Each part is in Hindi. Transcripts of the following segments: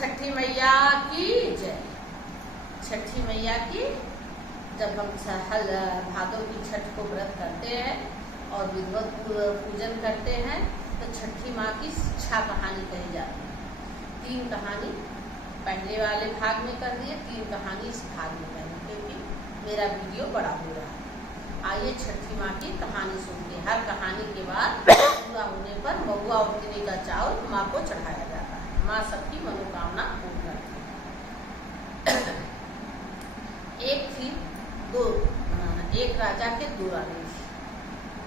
छठी मैया की जय। छठी मैया की जब हम भादों की छठ को व्रत करते हैं और विधिवत पूजन करते हैं तो छठी माँ की 6 कहानी कही जाती है। 3 कहानी पहले वाले भाग में कर दिए, 3 कहानी इस भाग में करें क्योंकि मेरा वीडियो बड़ा हो रहा है। आइए छठी माँ की कहानी सुनते हैं। हर कहानी के बाद पूरा होने पर महुआ और तिने का चावल माँ को चढ़ाया जाता है। माँ सबकी मनोकामना पूर्ण करती है। एक राजा के 2 रानी थी।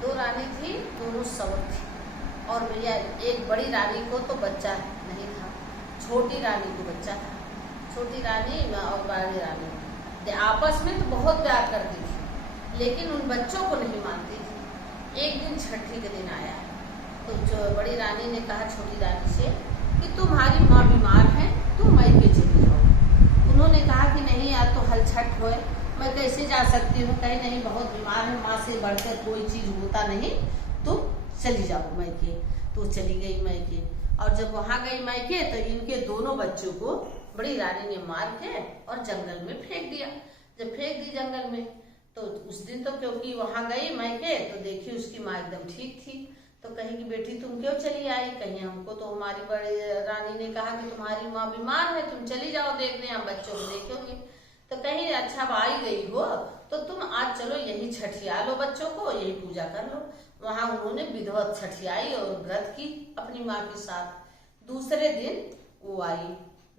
2 रानी थी, दोनों सवर थी। और भैया एक बड़ी रानी को तो बच्चा नहीं था, छोटी रानी को बच्चा था। छोटी रानी और बड़ी रानी आपस में तो बहुत प्यार करती थी, लेकिन उन बच्चों को नहीं मानती थी। एक दिन छठी के दिन आया तो जो बड़ी रानी ने कहा छोटी रानी से कि तुम्हारी माँ बीमार है, तुम मायके चली जाओ। उन्होंने कहा कि नहीं यार, तो हल छठ होए, मैं कैसे जा सकती हूँ। कहीं नहीं, बहुत बीमार है, माँ से बढ़कर कोई चीज होता नहीं, तुम चली जाओ मायके। तो चली गई मायके, और जब वहां गई मायके तो इनके दोनों बच्चों को बड़ी रानी ने मार के और जंगल में फेंक दिया। जब फेंक दी जंगल में तो उस दिन तो क्योंकि वहां गई मायके तो देखी उसकी माँ एकदम ठीक थी, तो कही कि बेटी तुम क्यों चली आई। कहीं हमको तो हमारी बड़ी रानी ने कहा कि तुम्हारी माँ बीमार है, तुम चली जाओ देखने, हम बच्चों को देखेंगे। तो कहीं अच्छा आई गई हो तो तुम आज चलो यही छठिया लो, बच्चों को यही पूजा कर लो। वहां उन्होंने विधिवत छठियाई और व्रत की अपनी माँ के साथ। दूसरे दिन वो आई,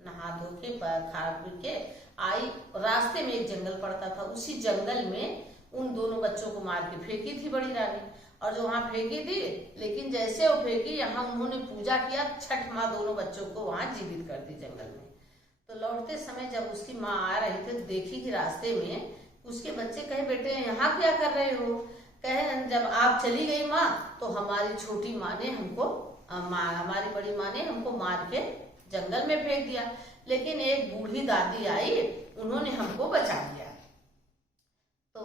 नहा धो के खा पी के आई। रास्ते में एक जंगल पड़ता था, उसी जंगल में उन दोनों बच्चों को मार के फेंकी थी बड़ी रानी। और जो वहां फेंकी थी, लेकिन जैसे वो फेंकी, यहाँ उन्होंने पूजा किया, छठ माँ दोनों बच्चों को वहां जीवित कर दी जंगल में। तो लौटते समय जब उसकी माँ आ रही थी तो देखी कि रास्ते में उसके बच्चे कहे बेटे यहाँ क्या कर रहे हो। कहे जब आप चली गई माँ तो हमारी छोटी माँ ने हमको हमारी बड़ी माँ ने हमको मार के जंगल में फेंक दिया, लेकिन एक बूढ़ी दादी आई, उन्होंने हमको बचा दिया। तो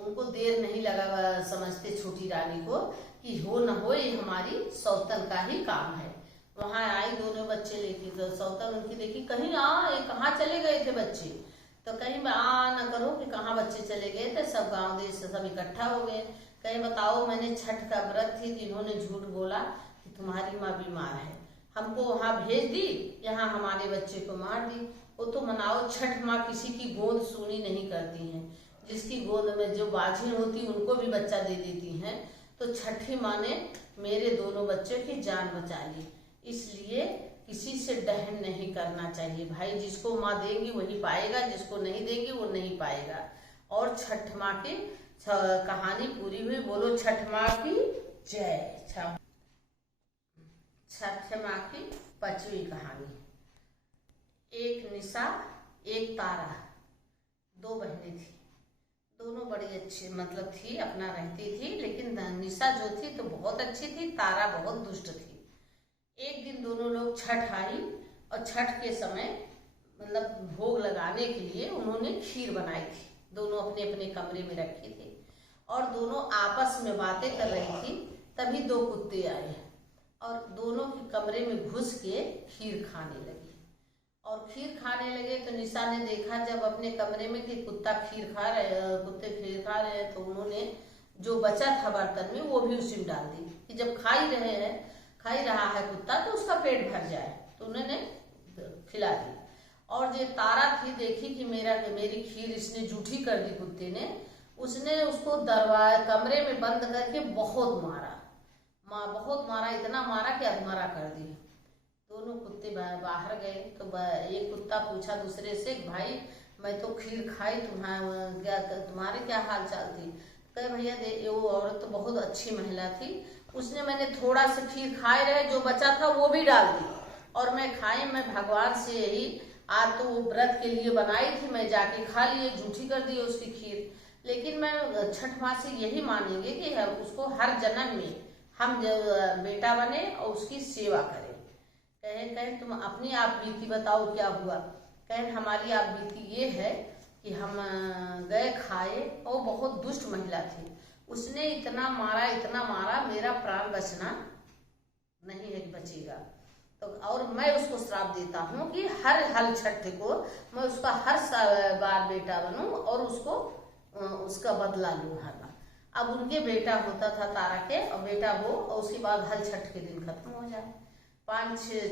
उनको देर नहीं लगा, समझते छोटी रानी को कि हो न हो ये हमारी सौतन का ही काम है। वहां आई दोनों बच्चे लेके, तो सौतन उनकी देखी, कहीं ये कहाँ चले गए थे बच्चे। तो कहीं न करो कि कहाँ बच्चे चले गए थे, सब गांव देश से सब इकट्ठा हो गए। कहीं बताओ मैंने छठ का व्रत थी तो इन्होंने झूठ बोला कि तुम्हारी माँ बीमार है, हमको वहां भेज दी, यहाँ हमारे बच्चे को मार दी। वो तो मनाओ, छठ माँ किसी की गोद सूनी नहीं करती हैं, जिसकी गोद में जो बाझिन होती उनको भी बच्चा दे देती हैं। तो छठी माँ ने मेरे दोनों बच्चों की जान बचा ली। इसलिए किसी से डहन नहीं करना चाहिए भाई, जिसको माँ देंगी वही पाएगा, जिसको नहीं देंगी वो नहीं पाएगा। और छठ माँ की कहानी पूरी हुई। बोलो छठ माँ की जय। छठ माँ की 5वीं कहानी। एक निशा एक तारा, 2 बहनें थी। दोनों बड़ी अच्छी थी, अपना रहती थी, लेकिन निशा जो थी तो बहुत अच्छी थी, तारा बहुत दुष्ट थी। एक दिन दोनों लोग छठ आई और छठ के समय भोग लगाने के लिए उन्होंने खीर बनाई थी। दोनों अपने अपने कमरे में रखी थी और दोनों आपस में बातें कर रही थी। तभी 2 कुत्ते आए और दोनों के कमरे में घुस के खीर खाने लगे। और खीर खाने लगे तो निशा ने देखा जब अपने कमरे में कि कुत्ते खीर खा रहे हैं, तो उन्होंने जो बचा था बर्तन में वो भी उसी में डाल दी कि जब खा ही रहा है कुत्ता तो उसका पेट भर जाए, तो उन्होंने खिला दी। और जो तारा थी, देखी कि मेरी खीर इसने जूठी कर दी कुत्ते ने, उसने उसको कमरे में बंद करके बहुत मारा, बहुत मारा, इतना मारा कि अधमरा कर दी। दोनों कुत्ते बाहर गए तो एक कुत्ता पूछा दूसरे से, भाई मैं तो खीर खाई, तुम्हारे क्या हाल चाल थी। कहे भैया वो औरत तो बहुत अच्छी महिला थी, उसने मैंने थोड़ा सा खीर खाए रहे, जो बचा था वो भी डाल दी और मैं खाई। मैं भगवान से यही आज तो वो व्रत के लिए बनाई थी, मैं जाके खा लिए, जूठी कर दी उसकी खीर। लेकिन मैं छठ माँ से यही मानेंगे कि उसको हर जन्म में हम बेटा बने और उसकी सेवा करें। कहे तुम अपनी आप बीती बताओ क्या हुआ। कहे हमारी आप बीती ये है कि हम गए खाए और बहुत दुष्ट महिला थी, उसने इतना मारा, मेरा प्राण बचना नहीं है, बचेगा। तो और मैं उसको श्राप देता हूँ कि हर हल छठ को मैं उसका हर बार बेटा बनूं और उसको उसका बदला लूं हर बार। अब उनके बेटा होता था तारा के, और बेटा हो और उसके बाद हल छठ के दिन खत्म हो जाए।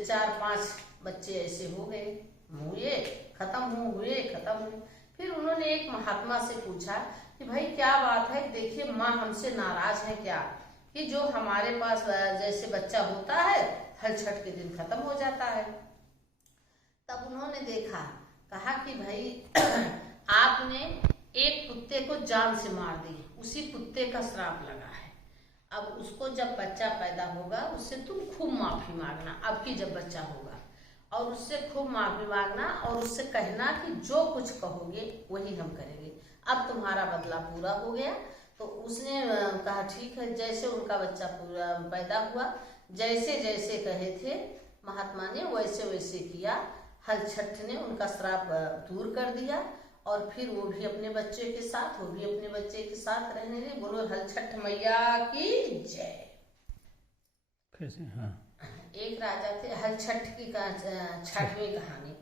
4-5 बच्चे ऐसे हो गए, हुए खत्म हुए खत्म हुए। फिर उन्होंने एक महात्मा से पूछा कि भाई क्या बात है, देखिए माँ हमसे नाराज है क्या कि जो हमारे पास जैसे बच्चा होता है हल छठ के दिन खत्म हो जाता है। तब उन्होंने देखा, कहा कि भाई आपने एक कुत्ते को जान से मार दी, उसी कुत्ते का श्राप लगा है। अब उसको जब बच्चा पैदा होगा उससे तुम खूब माफी मांगना, अब की जब बच्चा होगा, और उससे खूब माफी मांगना और उससे कहना कि जो कुछ कहोगे वही हम करेंगे, अब तुम्हारा बदला पूरा हो गया। तो उसने कहा ठीक है। जैसे उनका बच्चा पूरा पैदा हुआ, जैसे जैसे कहे थे महात्मा ने वैसे वैसे किया। हल छठ ने उनका श्राप दूर कर दिया और फिर वो भी अपने बच्चे के साथ, वो भी अपने बच्चे के साथ रहने लगे। बोलो हल छठ मैया की जय। कैसे? हाँ। एक राजा थे, हल छठ की 6वीं कहानी।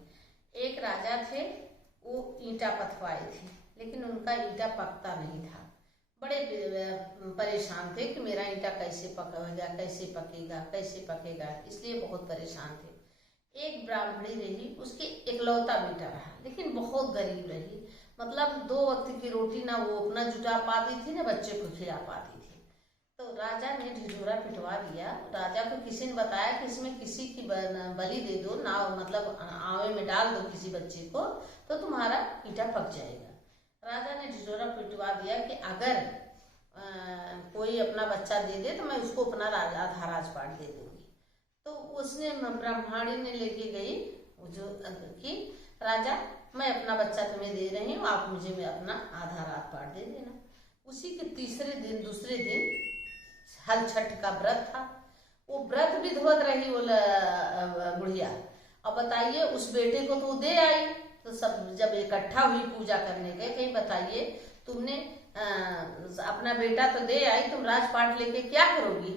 एक राजा थे, वो ईंटा पथवाए थे, लेकिन उनका ईंटा पकता नहीं था। बड़े परेशान थे कि मेरा ईंटा कैसे पकेगा, कैसे पकेगा, कैसे पकेगा, इसलिए बहुत परेशान थे। एक ब्राह्मणी रही, उसके इकलौता बेटा रहा, लेकिन बहुत गरीब रही। मतलब 2 वक्त की रोटी ना वो अपना जुटा पाती थी ना बच्चे को खिला पाती थी। तो राजा ने ढिढोरा पिटवा दिया। राजा को किसी ने बताया कि इसमें किसी की बलि दे दो ना, मतलब आवे में डाल दो किसी बच्चे को, तो तुम्हारा ईंटा पक जाएगा। राजा ने ढिढोरा पिटवा दिया कि अगर कोई अपना बच्चा दे दे तो मैं उसको अपना आधा राजपाट दे दूंगी। तो उसने ब्राह्मणी ने लेके गई जो कि राजा मैं अपना बच्चा तुम्हें दे रही हूँ, आप मुझे अपना आधा राजपाट दे देना। उसी के दूसरे दिन हल छठ का व्रत था। वो व्रत भी धोत रही वो बुढ़िया। अब बताइए उस बेटे को तो दे आई, तो सब जब इकट्ठा हुई पूजा करने गए, कहीं बताइए तुमने अपना बेटा तो दे आई, तुम राजपाट लेके क्या करोगी?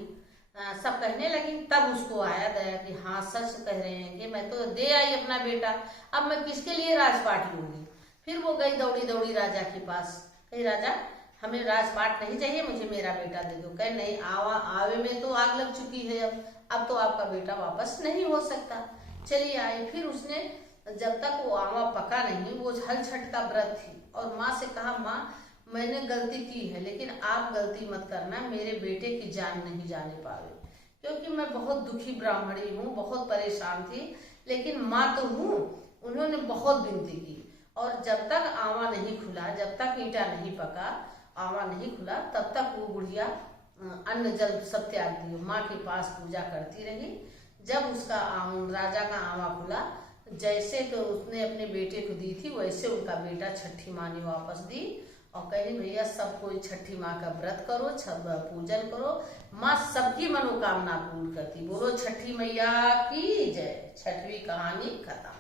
सब कहने लगी। तब उसको आया दया कि हाँ सच कह रहे हैं कि मैं तो दे आई अपना बेटा, अब मैं किसके लिए राजपाट लूंगी। फिर वो गई दौड़ी दौड़ी राजा के पास, कही राजा हमें राजपाट नहीं चाहिए, मुझे मेरा बेटा दे दो। कहे नहीं, आवे में तो आग लग चुकी है, अब तो आपका बेटा वापस नहीं हो सकता। चलिए आई। फिर उसने जब तक वो आवा पका नहीं, वो हल छठ का व्रत थी, और माँ से कहा माँ मैंने गलती की है, लेकिन आप गलती मत करना, मेरे बेटे की जान नहीं जाने पावे, क्योंकि मैं बहुत दुखी ब्राह्मणी हूँ, बहुत परेशान थी, लेकिन माँ तो हूँ। उन्होंने बहुत विनती की, और जब तक आवा नहीं खुला, जब तक ईंटा नहीं पका, आवा नहीं खुला, तब तक वो बुढ़िया अन्न जल सब त्याग दिए, माँ के पास पूजा करती रही। जब उसका राजा का आवा खुला, जैसे तो उसने अपने बेटे को दी थी, वैसे उनका बेटा छठी माँ ने वापस दी, और कही भैया सब कोई छठी माँ का व्रत करो, पूजन करो, माँ सबकी मनोकामना पूर्ण करती। बोलो छठी मैया की जय। 6वीं कहानी खत्म।